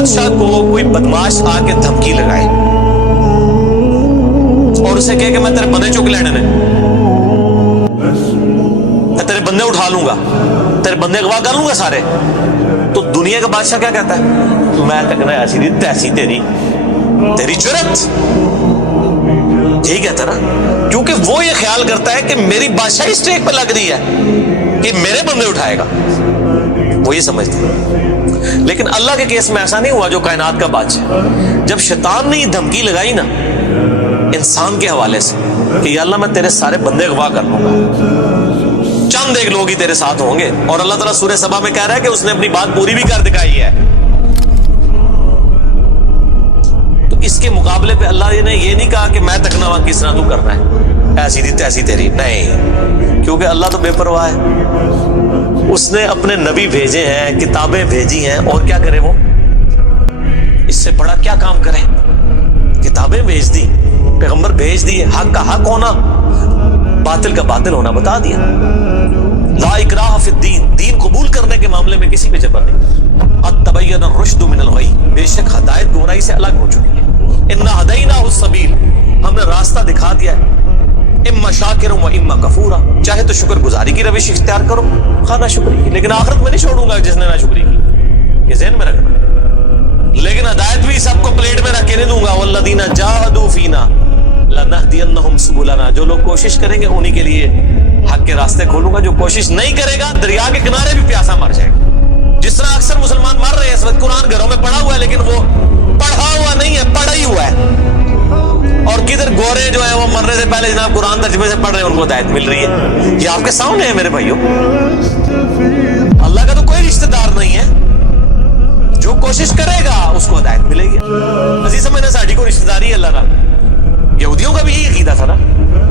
بادشاہ کو کوئی بدماش آ کے دھمکی لگائے اور اسے کہے کہ میں تیرے بندے چک لینے نے، میں تیرے بندے اٹھا لوں گا، تیرے بندے اغوا کر لوں گا سارے، تو دنیا کا بادشاہ کیا کہتا ہے؟ میں تکنا ایسی دی تیسی تیری جرت، یہی کہتا ہے نا، کیونکہ وہ یہ خیال کرتا ہے کہ میری بادشاہی اسٹیک پہ لگ رہی ہے کہ میرے بندے اٹھائے گا، وہ یہ سمجھتا ہے۔ لیکن اللہ کے کیس میں ایسا نہیں ہوا جو کائنات کا بادشاہ، جب شیطان نے یہ دھمکی لگائی نا انسان کے حوالے سے کہ یا اللہ میں تیرے سارے بندے اغوا کر لوں گا، چند ایک لوگ ہی تیرے ساتھ ہوں گے، اور اللہ تعالیٰ سورہ سبا میں کہہ رہا ہے کہ اس نے اپنی بات پوری بھی کر دکھائی ہے، تو اس کے مقابلے پہ اللہ نے یہ نہیں کہا کہ میں تکنا ہوا کس طرح تو کرنا ہے، ایسی دی تیسی تیری، نہیں، کیونکہ اللہ تو بے پرواہ ہے، اس نے اپنے نبی بھیجے ہیں، کتابیں بھیجی ہیں، اور کیا کرے وہ؟ اس سے بڑا کیا کام کرے؟ کتابیں بھیج دی، پیغمبر بھیج دیے، حق کا حق ہونا، باطل کا باطل ہونا بتا دیا۔ لا اکراہ فی الدین، دین قبول کرنے کے معاملے میں کسی پہ جبر نہیں۔ قد تبین الرشد من الغی، بے شک ہدایت گمراہی سے الگ ہو چکی ہے۔ انا ہدیناہ السبیل، ہم نے راستہ دکھا دیا ہے، اما شاکر و اما کفورا، چاہے تو شکر گزاری کی روش اختیار کرو، خواہ نہ شکری کی، لیکن آخرت میں نہیں چھوڑوں گا جس نے نہ شکری کی، یہ ذہن میں رکھنا۔ لیکن ہدایت بھی سب کو پلیٹ میں رکھ کے نہیں دوں گا، والذین جاہدوا فینا لنہدینہم سبلنا، جو لوگ کوشش کریں گے انہی کے لیے حق کے راستے کھولوں گا، جو کوشش نہیں کرے گا دریا کے کنارے بھی پیاسا مر جائے گا۔ جس طرح اکثر مسلمان مر رہے ہیں اس وقت، قرآن گھروں میں پڑھا ہوا ہے لیکن وہ پڑھا ہوا نہیں ہے، پڑھا ہی ہوا ہے، اور کدھر گورے جو ہیں وہ مرنے سے پہلے جناب قرآن ترجمے سے پڑھ رہے ہیں، ان کو ہدایت مل رہی ہے۔ یہ آپ کے سامنے ہے میرے بھائیوں، اللہ کا تو کوئی رشتہ دار نہیں ہے، جو کوشش کرے گا اس کو ہدایت ملے گی۔ عزیز میں نے ساڑھی کو رشتہ داری ہے اللہ کا، یہودیوں کا بھی یہی عقیدہ تھا نا،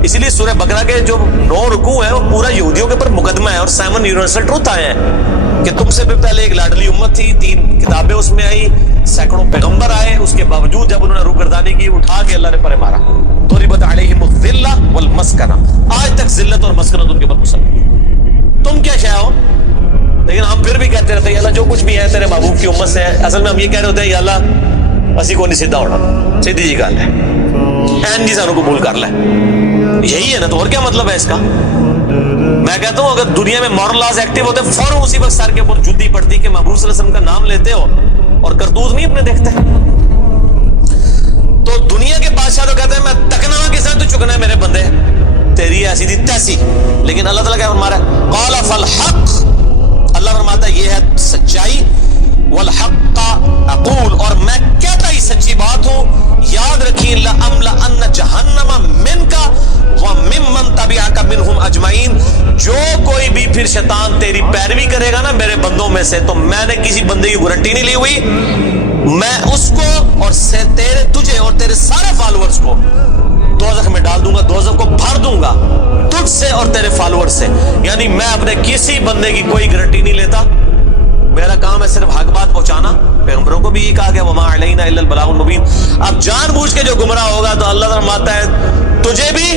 اسی لیے سورہ بقرہ کے جو 9 رکوع ہیں وہ پورا یہودیوں کے اوپر مقدمہ ہے، اور 7 یونیورسل ٹروتھ آئے ہیں کہ تم سے بھی پہلے ایک لاڈلی امت تھی، 3 کتابیں اس میں آئی، سینکڑوں پیغمبر آئے، اس کے باوجود جب انہوں نے روگردانی کی اٹھا کے اللہ نے پرے مارا، ضربت علیہم الذلہ والمسکنہ، آج تک ذلت اور مسکنت ان کے اوپر مسلط، تم کیا شے ہو؟ لیکن ہم پھر بھی کہتے رہتے ہیں یا اللہ جو کچھ بھی ہے تیرے محبوب کی امت سے ہے، اصل میں ہم یہ کہہ رہے ہوتے ہیں یا اللہ اسی کو نہیں سیدھا ہونا، سیدھی جی گل ہے، این جی سانو قبول کر لے، یہی ہے نا، تو اور کیا مطلب ہے اس کا؟ میں کہتا ہوں اگر دنیا میں مورل لاز ایکٹیو ہوتے فوراً اسی وقت سر کے اوپر جدی پڑتی کہ محبوب صلی اللہ علیہ وسلم کا نام لیتے ہو اور کرتوت نہیں اپنے دیکھتے۔ تو دنیا کے بادشاہ تو کہتے ہیں میں تکنا کے ساتھ تو چکنا ہے میرے بندے، تیری ایسی دی تیسی، لیکن اللہ تعالیٰ کیا فرما رہا ہے؟ قال فالحق، اللہ فرماتا ہے یہ ہے سچائی، والحق اقول، اور میں کہتا ہی سچی بات ہوں، یاد رکھیں لأملأن جہنم منک وممن تبعک منہم اجمعین، جو کوئی بھی پھر شیطان تیری پیروی کرے گا نا میرے بندوں میں سے، تو میں نے کسی بندے کی گارنٹی نہیں لی ہوئی، میں اس کو اور تجھے اور تیرے سارے فالوورز کو دوزخ میں ڈال دوں گا، دوزخ کو بھر دوں گا تجھ سے اور تیرے فالوور سے، یعنی میں اپنے کسی بندے کی کوئی گارنٹی نہیں لیتا، میرا کام ہے صرف حق بات پہنچانا۔ پیغمبروں کو بھی یہ کہا گیا وما علینا الا البلاغ المبین، اب جان بوجھ کے جو گمراہ ہوگا تو اللہ فرماتا ہے تجھے بھی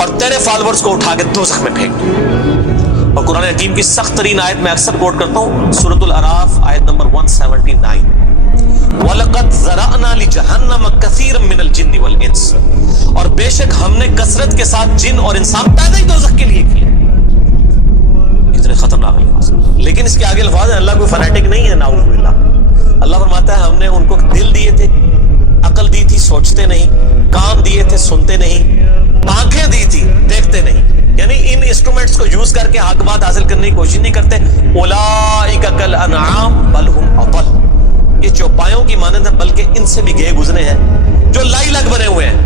اور تیرے فالوورز کو اٹھا کے دوزخ میں پھینک دوں۔ اور قرآن حکیم کی سخت ترین آیت میں اکثر کوٹ کرتا ہوں، سورۃ الاعراف آیت نمبر 179، وَلَقَدْ ذَرَأْنَا لِجَهَنَّمَ كَثِيرًا مِنَ الْجِنِّ وَالْإِنسِ، اور بے شک ہم نے کثرت کے ساتھ جن اور انسان پیدا ہی دوزخ کے لیے کیے۔ کتنے خطرناک الفاظ، لیکن اس کے آگے الفاظ ہیں اللہ کوئی فنیٹک نہیں ہے، نعوذ باللہ۔ اللہ فرماتا ہے ہم نے ان کو دل دیے تھے، عقل دی تھی سوچتے نہیں، کان دیے تھے سنتے نہیں، آنکھیں دی تھی دیکھتے نہیں، یعنی ان انسٹرومنٹس کو یوز کر کے حق بات حاصل کرنے کی کوشش نہیں کرتے۔ اولئک کالانعام بل ہم اضل، یہ چوپایوں کی مانند ہے بلکہ ان سے بھی گئے گزرے ہیں، جو لائی لگ بنے ہوئے ہیں،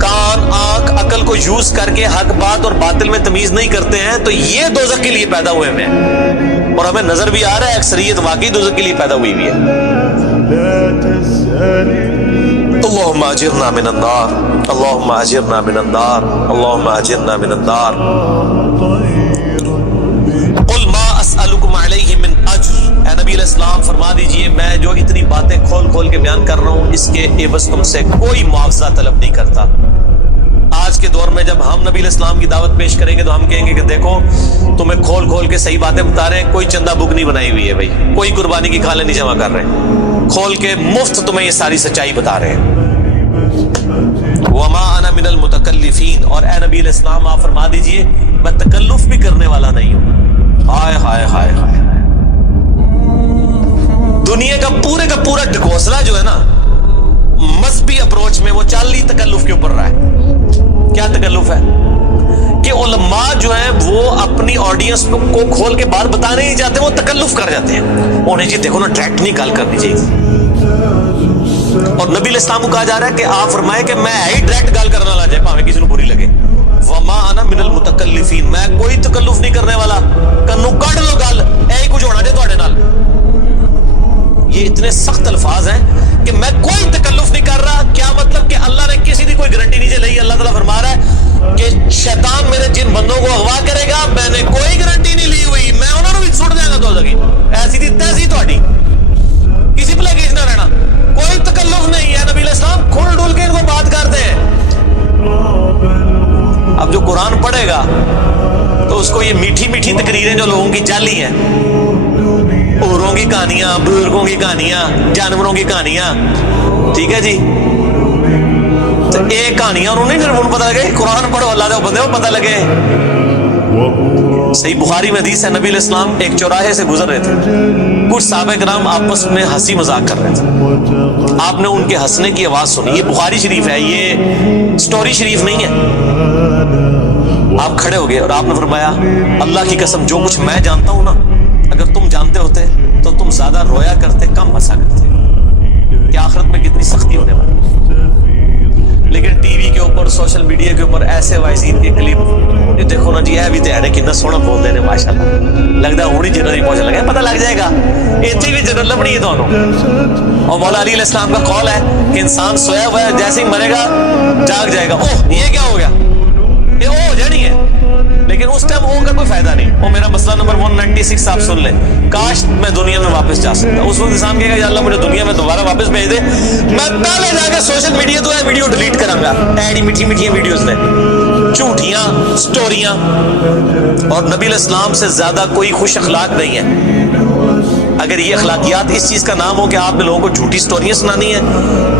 کان آنکھ عقل کو یوز کر کے حق بات اور باطل میں تمیز نہیں کرتے ہیں، تو یہ دوزخ کے لیے پیدا ہوئے ہیں، اور ہمیں نظر بھی آ رہا ہے اکثریت واقعی دوزخ کے لیے پیدا ہوئی بھی ہے۔ اللہم اجرنا من النار، اللہم اجرنا من النار، اللہم اجرنا من النار۔ قل ما اسألکم علیہ من اجر، اے نبی علیہ السلام فرما دیجئے میں جو اتنی باتیں کھول کھول کے بیان کر رہا ہوں اس کے عوض تم سے کوئی معاوضہ طلب نہیں کرتا۔ آج کے دور میں جب ہم نبی علیہ السلام کی دعوت پیش کریں گے تو ہم کہیں گے کہ دیکھو تمہیں کھول کھول کے صحیح باتیں بتا رہے ہیں, کوئی چندہ بک نہیں بنائی ہوئی ہے بھائی, کوئی قربانی کی کھالیں نہیں جمع کر رہے ہیں, کھول کے مفت تمہیں یہ ساری سچائی بتا رہے ہیں. وما انا من المتکلفین, اور اے نبی علیہ السلام آپ فرما دیجئے میں تکلف بھی کرنے والا نہیں ہوں. ہائے ہائے ہائے ہائے, دنیا کا پورا ڈھکوسلا جو ہے نا مذہبی اپروچ میں وہ چالی تکلف کے اوپر رہا ہے. کیا تکلف ہے کہ علماء جو ہیں وہ اپنی آڈینس کو کھول کے بات بتانے نہیں چاہتے, وہ تکلف کر جاتے ہیں. انہیں جی دیکھو نا ڈائریکٹ نہیں گال کرنی چاہیے, اور نبی علیہ السلام کو کہا جا رہا ہے کہ آپ فرمائے کہ میں ہی ڈائریکٹ گال کرنا لا جائے پاویں کسی کو بری لگے. وما انا من المتکلفین, میں کوئی تکلف نہیں کرنے والا, کنو کڈ لو گل اے کچھ ہونا جائے تواڈے نال. یہ اتنے سخت الفاظ ہیں کہ میں کوئی تکلف نہیں کر رہا. کیا مطلب کہ اللہ نے کسی کی کوئی گارنٹی نہیں لئی. اللہ تعالیٰ فرما رہا ہے کہ شیطان میرے جن بندوں کو اغوا کرے گا میں نے کوئی گارنٹی نہیں لی ہوئی, میں انہوں نے بھی چھوڑ دیا گا. تو لگی ایسی تھی تیسی تہاڈی, کسی بھلے کیس نہ رہنا, کوئی تکلف نہیں ہے. نبی علیہ السلام کھول ڈول کے ان کو بات کرتے ہیں. اب جو قرآن پڑھے گا تو اس کو یہ میٹھی میٹھی تقریریں جو لوگوں کی جعلی ہیں, اوروں کی کہانیاں, بزرگوں کی کہانیاں, جانوروں کی کہانیاں, ٹھیک ہے جی, تو ایک کہانیاں انہوں نے پھر پتہ لگے قرآن پڑھو اللہ دے بندے کو پتہ لگے. صحیح بخاری میں حدیث ہے, نبی علیہ السلام ایک چوراہے سے گزر رہے تھے, کچھ صحابہ کرام آپس میں ہنسی مذاق کر رہے تھے, آپ نے ان کے ہنسنے کی آواز سنی. یہ بخاری شریف ہے, یہ سٹوری شریف نہیں ہے. آپ کھڑے ہو گئے اور آپ نے فرمایا اللہ کی قسم جو کچھ میں جانتا ہوں نا اگر تم جانتے ہوتے تو تم زیادہ رویا کرتے, کم ہنسا کرتے. کہ آخرت میں کتنی سختی ہونے والی. لیکن ٹی وی کے اوپر, سوشل میڈیا کے اوپر ایسے وائزین کے کلپ, یہ دیکھو نا جی, اے بھی تے کتنا سونا بولتے ہیں ماشاءاللہ, لگتا ہے ہونی جنرل پہنچنے لگا, پتہ لگ جائے گا اتنی بھی جنرل لبنی ہے دونوں. اور مولا علی علیہ السلام کا قول ہے کہ انسان سویا ہوا ہے, جیسے ہی مرے گا جاگ جائے گا. اوہ یہ کیا ہو گیا, یہ او ہو جانی ہے, لیکن اس ٹائم او کا کوئی فائدہ نہیں. وہ میرا مسئلہ نمبر 196 آپ سن لیں, کاش میں دنیا میں واپس جا سکتا. اس وقت انسان کہے گا یا اللہ مجھے دنیا میں دوبارہ واپس بھیج دے, میں پہلے جا کے سوشل میڈیا تو ہے ویڈیو ڈیلیٹ کروں گا. ایڈی میٹھی میٹھی ویڈیوز میں جھوٹیاں سٹوریاں, اور نبی علیہ السلام سے زیادہ کوئی خوش اخلاق نہیں ہے. اگر یہ اخلاقیات اس چیز کا نام ہو کہ آپ نے لوگوں کو جھوٹی سٹوریاں سنانی ہیں,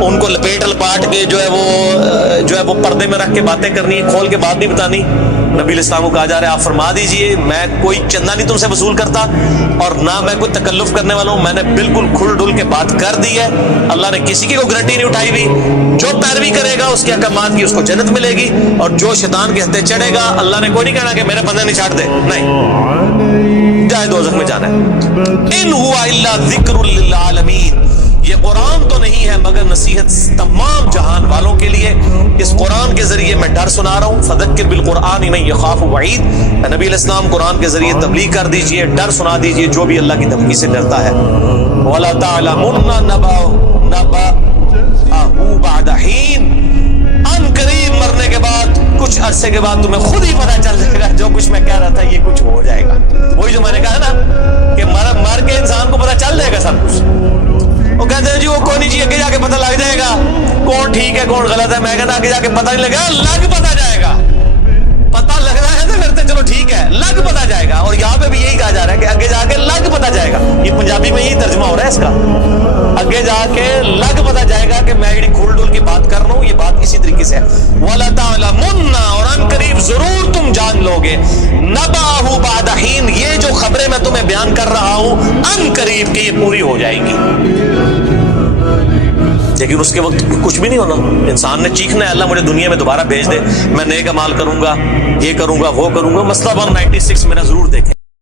ان کو لپیٹ لپاٹ کے جو ہے وہ پردے میں رکھ کے باتیں کرنی ہے, کھول کے بات نہیں بتانی. نبی علیہ السلام کو کہا جا رہا ہے آپ فرما دیجئے میں کوئی چندہ نہیں تم سے وصول کرتا, اور نہ میں کوئی تکلف کرنے والا ہوں. میں نے بالکل کھل ڈل کے بات کر دی ہے. اللہ نے کسی کی کوئی گارنٹی نہیں اٹھائی ہوئی. جو پیروی کرے گا اس کے احکامات کی اس کو جنت ملے گی, اور جو شیطان کے ہتھے چڑھے گا اللہ نے کوئی نہیں کہنا کہ میرے بندے نہیں چھاڑ دے, نہیں, جائے دوزخ میں جانا ہے. ان ہوا الا ذکر للعالمین, یہ قرآن تو نہیں ہے مگر نصیحت تمام جہان والوں کے لیے. اس قرآن کے ذریعے میں ڈر سنا رہا ہوں. فذکر بالقرآن من یخاف وعید, نبی علیہ السلام قرآن کے ذریعے تبلیغ کر دیجئے, ڈر سنا دیجئے جو بھی اللہ کی دھمکی سے ڈرتا ہے. وَلَا تَعْلَمُنَّ نَبَأَهُ بَعْدَ حِينٍ, ان قریب مرنے کے بعد کچھ عرصے کے بعد تمہیں خود ہی پتہ چل جائے گا جو کچھ میں کہہ رہا تھا یہ کچھ ہو جائے گا. وہی جو میں نے کہا نا کہ مر کے انسان کو پتہ چل جائے گا سب کچھ. وہ کہتے ہیں جی وہ کوئی نہیں جی, آگے جا کے پتہ لگ جائے گا کون ٹھیک ہے کون غلط ہے. میں کہتا آگے جا کے پتہ نہیں لگا, لگ پتہ جائے گا. پتہ لگ رہا ہے تو کرتے چلو ٹھیک ہے, لگ پتہ جائے گا. اور یہاں پہ بھی یہی کہا جا رہا ہے کہ آگے جا کے لگ پتہ جائے گا. یہ پنجابی میں یہی ترجمہ ہو رہا ہے اس کا, آگے جا کے لگ پتہ جائے گا کہ میں یہ کھول ڈول کی بات کر رہا ہوں, یہ بات اسی طریقے سے ہے. وَلَا تَعْلَمُنَّ, اور ان قریب ضرور تم جان لو گے, نَبَأَهُ بَعْدَ حِينٍ, یہ جو خبریں میں تمہیں بیان کر رہا ہوں ان قریب کی یہ پوری ہو جائیں گی. لیکن اس کے وقت کچھ بھی نہیں ہونا. انسان نے چیخنا ہے اللہ مجھے دنیا میں دوبارہ بھیج دے, میں نیک اعمال کروں گا, یہ کروں گا, وہ کروں گا. مسئلہ 196 میرا ضرور دیکھیں.